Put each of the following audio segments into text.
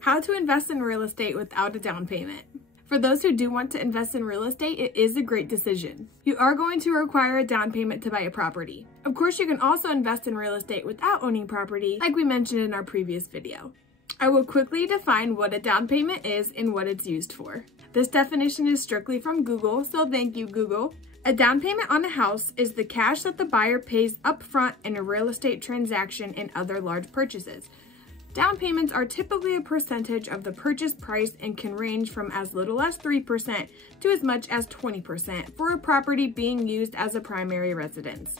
How to invest in real estate without a down payment. For those who do want to invest in real estate, it is a great decision. You are going to require a down payment to buy a property. Of course, you can also invest in real estate without owning property, like we mentioned in our previous video. I will quickly define what a down payment is and what it's used for. This definition is strictly from Google, so thank you, Google. A down payment on a house is the cash that the buyer pays upfront in a real estate transaction and other large purchases. Down payments are typically a percentage of the purchase price and can range from as little as 3% to as much as 20% for a property being used as a primary residence.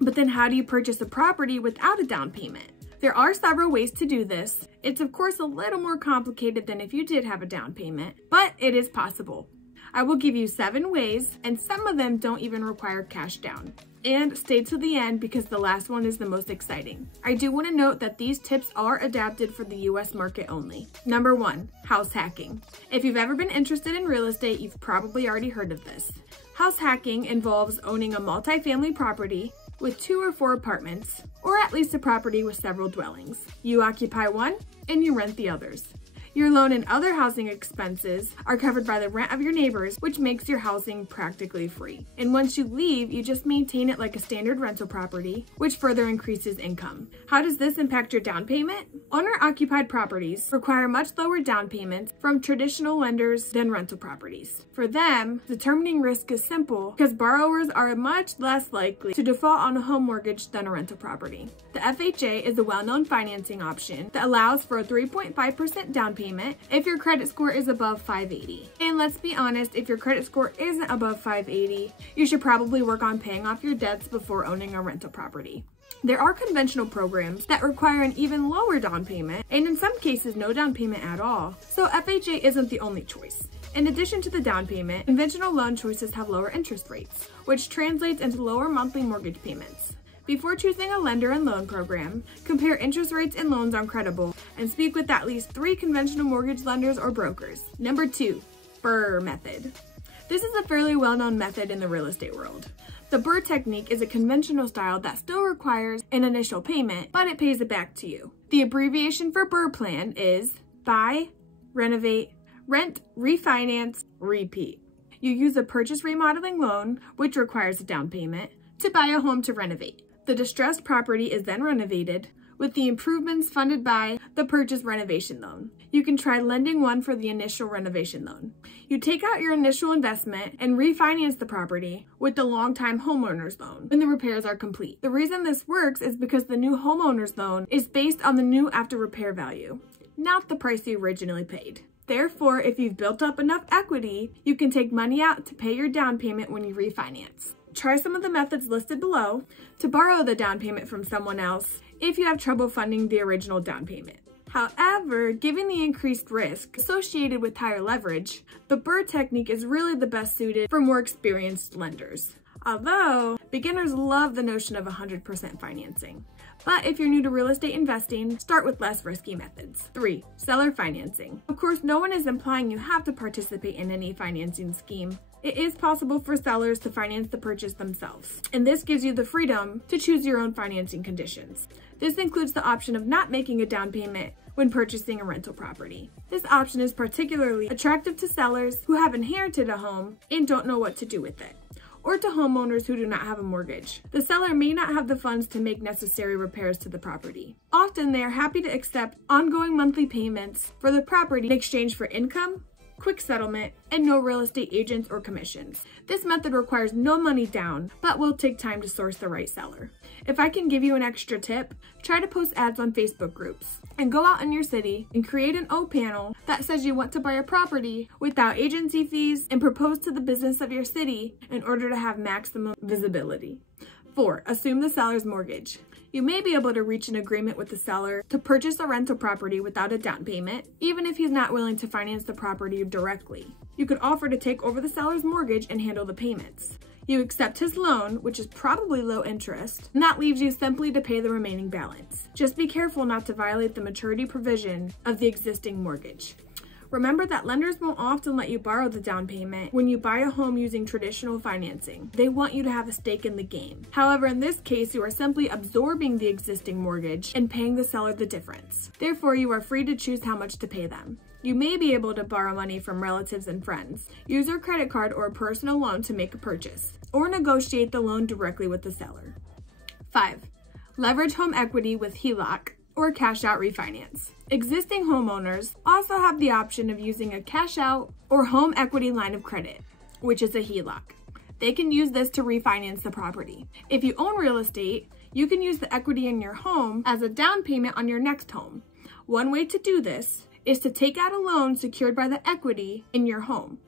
But then how do you purchase a property without a down payment? There are several ways to do this. It's of course a little more complicated than if you did have a down payment, but it is possible. I will give you 7 ways, and some of them don't even require cash down. And stay to the end because the last one is the most exciting. I do want to note that these tips are adapted for the US market only. Number 1, house hacking. If you've ever been interested in real estate, you've probably already heard of this. House hacking involves owning a multi-family property with 2 or 4 apartments, or at least a property with several dwellings. You occupy one and you rent the others. Your loan and other housing expenses are covered by the rent of your neighbors, which makes your housing practically free. And once you leave, you just maintain it like a standard rental property, which further increases income. How does this impact your down payment? Owner-occupied properties require much lower down payments from traditional lenders than rental properties. For them, determining risk is simple because borrowers are much less likely to default on a home mortgage than a rental property. The FHA is a well-known financing option that allows for a 3.5% down payment if your credit score is above 580. And let's be honest, if your credit score isn't above 580, you should probably work on paying off your debts before owning a rental property. There are conventional programs that require an even lower down payment, and in some cases no down payment at all, so FHA isn't the only choice. In addition to the down payment, conventional loan choices have lower interest rates, which translates into lower monthly mortgage payments. Before choosing a lender and loan program, compare interest rates and loans on Credible and speak with at least 3 conventional mortgage lenders or brokers. Number 2, BRRRR Method. This is a fairly well-known method in the real estate world. The BRRRR technique is a conventional style that still requires an initial payment, but it pays it back to you. The abbreviation for BRRRR plan is buy, renovate, rent, refinance, repeat. You use a purchase remodeling loan, which requires a down payment, to buy a home to renovate. The distressed property is then renovated, with the improvements funded by the purchase renovation loan. You can try lending one for the initial renovation loan. You take out your initial investment and refinance the property with the long-time homeowner's loan when the repairs are complete. The reason this works is because the new homeowner's loan is based on the new after repair value, not the price you originally paid. Therefore, if you've built up enough equity, you can take money out to pay your down payment when you refinance. Try some of the methods listed below to borrow the down payment from someone else if you have trouble funding the original down payment. However, given the increased risk associated with higher leverage, the BRRRR technique is really the best suited for more experienced lenders. Although, beginners love the notion of 100% financing. But if you're new to real estate investing, start with less risky methods. 3, seller financing. Of course, no one is implying you have to participate in any financing scheme. It is possible for sellers to finance the purchase themselves, and this gives you the freedom to choose your own financing conditions. This includes the option of not making a down payment when purchasing a rental property. This option is particularly attractive to sellers who have inherited a home and don't know what to do with it, or to homeowners who do not have a mortgage. The seller may not have the funds to make necessary repairs to the property. Often they are happy to accept ongoing monthly payments for the property in exchange for income, quick settlement, and no real estate agents or commissions. This method requires no money down, but will take time to source the right seller. If I can give you an extra tip, try to post ads on Facebook groups and go out in your city and create an O panel that says you want to buy a property without agency fees and propose to the business of your city in order to have maximum visibility. 4, assume the seller's mortgage. You may be able to reach an agreement with the seller to purchase a rental property without a down payment, even if he's not willing to finance the property directly. You could offer to take over the seller's mortgage and handle the payments. You accept his loan, which is probably low interest, and that leaves you simply to pay the remaining balance. Just be careful not to violate the maturity provision of the existing mortgage. Remember that lenders won't often let you borrow the down payment when you buy a home using traditional financing. They want you to have a stake in the game. However, in this case, you are simply absorbing the existing mortgage and paying the seller the difference. Therefore, you are free to choose how much to pay them. You may be able to borrow money from relatives and friends, use your credit card or a personal loan to make a purchase, or negotiate the loan directly with the seller. 5. Leverage home equity with HELOC or cash out refinance. Existing homeowners also have the option of using a cash out or home equity line of credit, which is a HELOC. They can use this to refinance the property. If you own real estate, you can use the equity in your home as a down payment on your next home. One way to do this is to take out a loan secured by the equity in your home.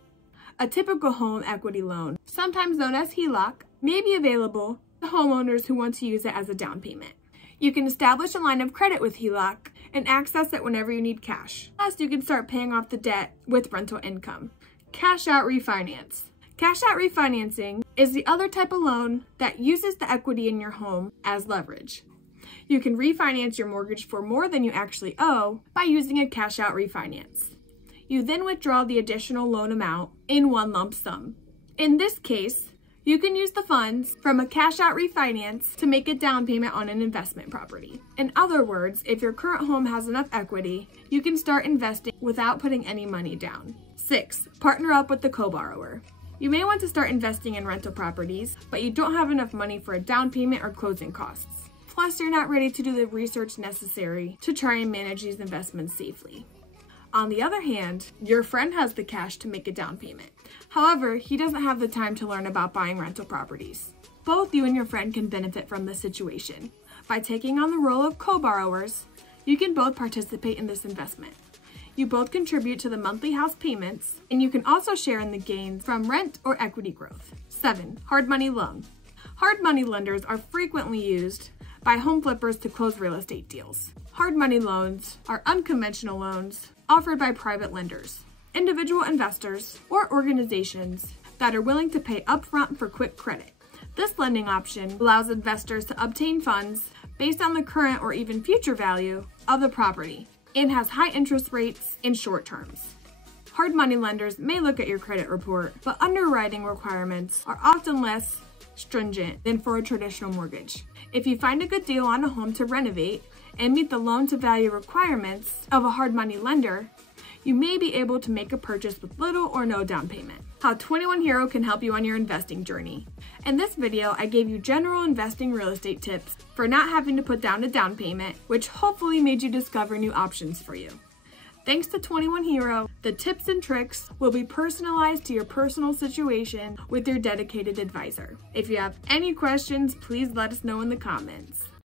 A typical home equity loan, sometimes known as HELOC, may be available to homeowners who want to use it as a down payment. You can establish a line of credit with HELOC and access it whenever you need cash. Plus, you can start paying off the debt with rental income. Cash out refinance. Cash out refinancing is the other type of loan that uses the equity in your home as leverage. You can refinance your mortgage for more than you actually owe by using a cash out refinance. You then withdraw the additional loan amount in one lump sum. In this case, you can use the funds from a cash out refinance to make a down payment on an investment property. In other words, if your current home has enough equity, you can start investing without putting any money down. 6. Partner up with the co-borrower. You may want to start investing in rental properties, but you don't have enough money for a down payment or closing costs. Plus, you're not ready to do the research necessary to try and manage these investments safely. On the other hand, your friend has the cash to make a down payment. However, he doesn't have the time to learn about buying rental properties. Both you and your friend can benefit from this situation. By taking on the role of co-borrowers, you can both participate in this investment. You both contribute to the monthly house payments, and you can also share in the gains from rent or equity growth. 7. Hard money loan. Hard money lenders are frequently used by home flippers to close real estate deals. Hard money loans are unconventional loans offered by private lenders, individual investors, or organizations that are willing to pay upfront for quick credit. This lending option allows investors to obtain funds based on the current or even future value of the property and has high interest rates in short terms. Hard money lenders may look at your credit report, but underwriting requirements are often less stringent than for a traditional mortgage. If you find a good deal on a home to renovate and meet the loan-to-value requirements of a hard money lender, you may be able to make a purchase with little or no down payment. How 21 Hero can help you on your investing journey. In this video, I gave you general investing real estate tips for not having to put down a down payment, which hopefully made you discover new options for you. Thanks to 21 Hero, the tips and tricks will be personalized to your personal situation with your dedicated advisor. If you have any questions, please let us know in the comments.